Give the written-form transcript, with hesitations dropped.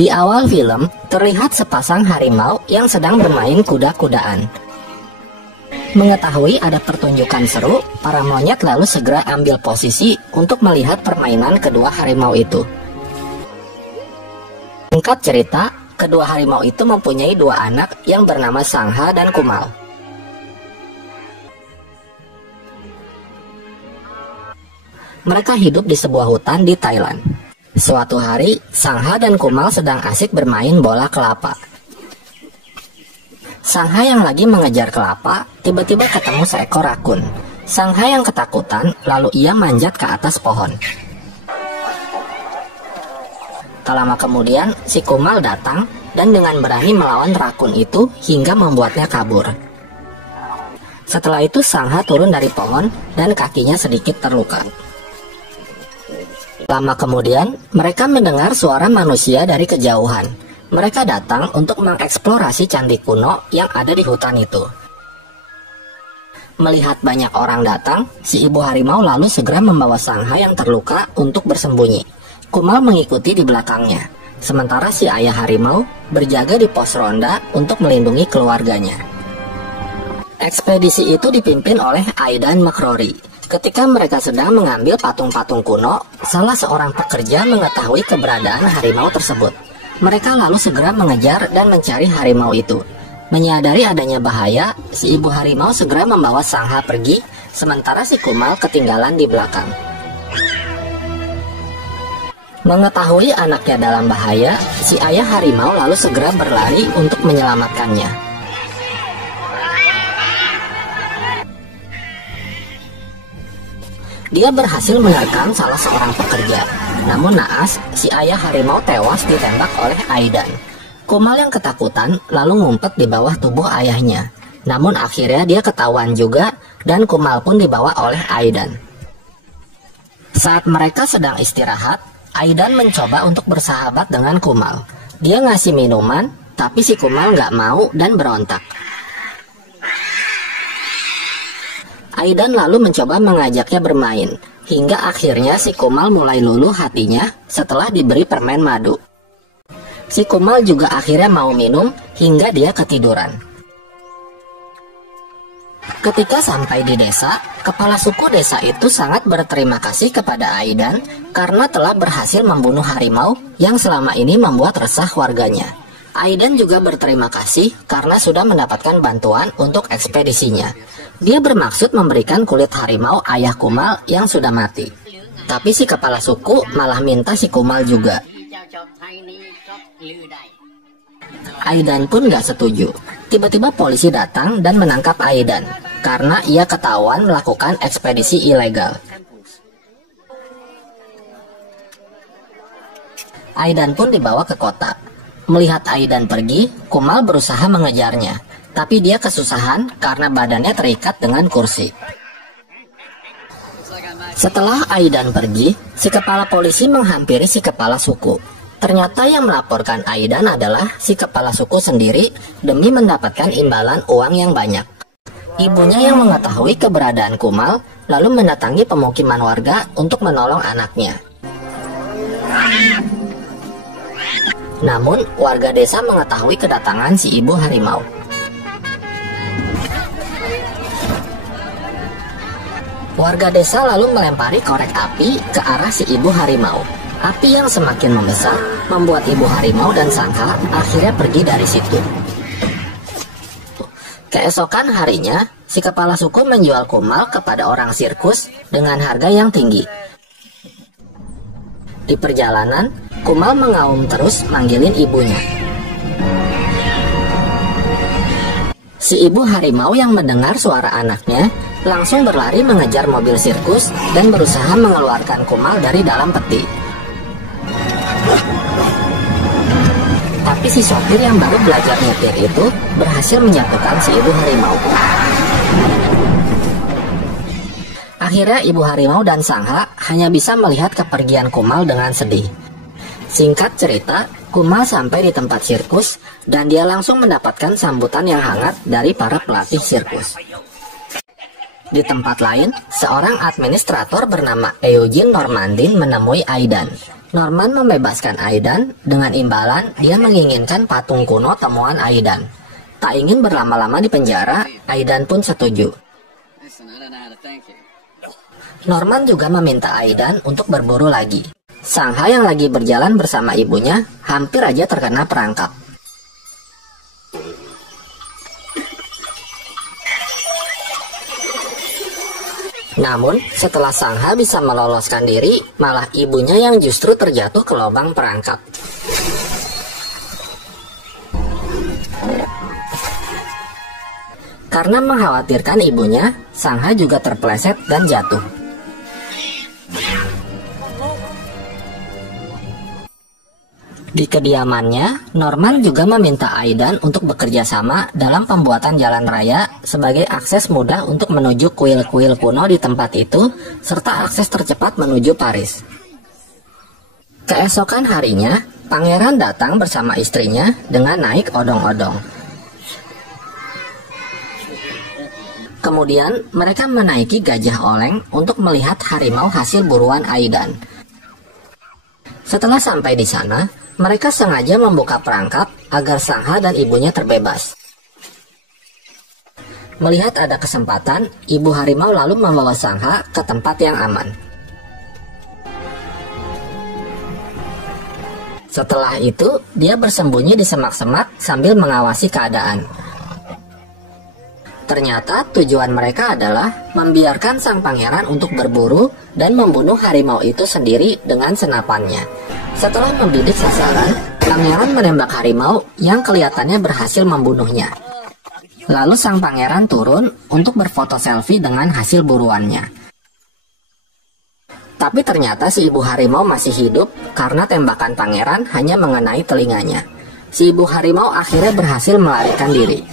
Di awal film, terlihat sepasang harimau yang sedang bermain kuda-kudaan. Mengetahui ada pertunjukan seru, para monyet lalu segera ambil posisi untuk melihat permainan kedua harimau itu. Singkat cerita, kedua harimau itu mempunyai dua anak yang bernama Sangha dan Kumal. Mereka hidup di sebuah hutan di Thailand. Suatu hari, Sangha dan Kumal sedang asik bermain bola kelapa. Sangha yang lagi mengejar kelapa, tiba-tiba ketemu seekor rakun. Sangha yang ketakutan, lalu ia manjat ke atas pohon. Tak lama kemudian, si Kumal datang dan dengan berani melawan rakun itu hingga membuatnya kabur. Setelah itu Sangha turun dari pohon dan kakinya sedikit terluka. Lama kemudian, mereka mendengar suara manusia dari kejauhan. Mereka datang untuk mengeksplorasi candi kuno yang ada di hutan itu. Melihat banyak orang datang, si ibu harimau lalu segera membawa Sangha yang terluka untuk bersembunyi. Kumal mengikuti di belakangnya, sementara si ayah harimau berjaga di pos ronda untuk melindungi keluarganya. Ekspedisi itu dipimpin oleh Aidan McCrory. Ketika mereka sedang mengambil patung-patung kuno, salah seorang pekerja mengetahui keberadaan harimau tersebut. Mereka lalu segera mengejar dan mencari harimau itu. Menyadari adanya bahaya, si ibu harimau segera membawa Sangha pergi, sementara si Kumal ketinggalan di belakang. Mengetahui anaknya dalam bahaya, si ayah harimau lalu segera berlari untuk menyelamatkannya. Dia berhasil menerkam salah seorang pekerja. Namun naas, si ayah harimau tewas ditembak oleh Aidan. Kumal yang ketakutan lalu ngumpet di bawah tubuh ayahnya. Namun akhirnya dia ketahuan juga dan Kumal pun dibawa oleh Aidan. Saat mereka sedang istirahat, Aidan mencoba untuk bersahabat dengan Kumal. Dia ngasih minuman, tapi si Kumal nggak mau dan berontak. Aidan lalu mencoba mengajaknya bermain, hingga akhirnya si Kumal mulai luluh hatinya setelah diberi permen madu. Si Kumal juga akhirnya mau minum hingga dia ketiduran. Ketika sampai di desa, kepala suku desa itu sangat berterima kasih kepada Aidan karena telah berhasil membunuh harimau yang selama ini membuat resah warganya. Aidan juga berterima kasih karena sudah mendapatkan bantuan untuk ekspedisinya. Dia bermaksud memberikan kulit harimau ayah Kumal yang sudah mati. Tapi si kepala suku malah minta si Kumal juga. Aidan pun gak setuju. Tiba-tiba polisi datang dan menangkap Aidan karena ia ketahuan melakukan ekspedisi ilegal. Aidan pun dibawa ke kota. Melihat Aidan pergi, Kumal berusaha mengejarnya, tapi dia kesusahan karena badannya terikat dengan kursi. Setelah Aidan pergi, si kepala polisi menghampiri si kepala suku. Ternyata yang melaporkan Aidan adalah si kepala suku sendiri demi mendapatkan imbalan uang yang banyak. Ibunya yang mengetahui keberadaan Kumal lalu mendatangi pemukiman warga untuk menolong anaknya. Namun, warga desa mengetahui kedatangan si ibu harimau. Warga desa lalu melempari korek api ke arah si ibu harimau. Api yang semakin membesar membuat ibu harimau dan Sangha akhirnya pergi dari situ. Keesokan harinya, si kepala suku menjual Kumal kepada orang sirkus dengan harga yang tinggi. Di perjalanan, Kumal mengaum terus manggilin ibunya. Si ibu harimau yang mendengar suara anaknya langsung berlari mengejar mobil sirkus dan berusaha mengeluarkan Kumal dari dalam peti. Tapi si sopir yang baru belajar nyetir itu berhasil menjatuhkan si ibu harimau. Akhirnya ibu harimau dan Sangha hanya bisa melihat kepergian Kumal dengan sedih. Singkat cerita, Kumal sampai di tempat sirkus dan dia langsung mendapatkan sambutan yang hangat dari para pelatih sirkus. Di tempat lain, seorang administrator bernama Eugene Normandin menemui Aidan. Norman membebaskan Aidan, dengan imbalan dia menginginkan patung kuno temuan Aidan. Tak ingin berlama-lama di penjara, Aidan pun setuju. Norman juga meminta Aidan untuk berburu lagi. Sangha yang lagi berjalan bersama ibunya hampir aja terkena perangkap. Namun, setelah Sangha bisa meloloskan diri, malah ibunya yang justru terjatuh ke lubang perangkap. Karena mengkhawatirkan ibunya, Sangha juga terpeleset dan jatuh. Di kediamannya, Norman juga meminta Aidan untuk bekerja sama dalam pembuatan jalan raya sebagai akses mudah untuk menuju kuil-kuil kuno di tempat itu, serta akses tercepat menuju Paris. Keesokan harinya, pangeran datang bersama istrinya dengan naik odong-odong. Kemudian, mereka menaiki gajah oleng untuk melihat harimau hasil buruan Aidan. Setelah sampai di sana, mereka sengaja membuka perangkap agar Sangha dan ibunya terbebas. Melihat ada kesempatan, ibu harimau lalu membawa Sangha ke tempat yang aman. Setelah itu, dia bersembunyi di semak-semak sambil mengawasi keadaan. Ternyata tujuan mereka adalah membiarkan sang pangeran untuk berburu dan membunuh harimau itu sendiri dengan senapannya. Setelah membidik sasaran, pangeran menembak harimau yang kelihatannya berhasil membunuhnya. Lalu sang pangeran turun untuk berfoto selfie dengan hasil buruannya. Tapi ternyata si ibu harimau masih hidup karena tembakan pangeran hanya mengenai telinganya. Si ibu harimau akhirnya berhasil melarikan diri.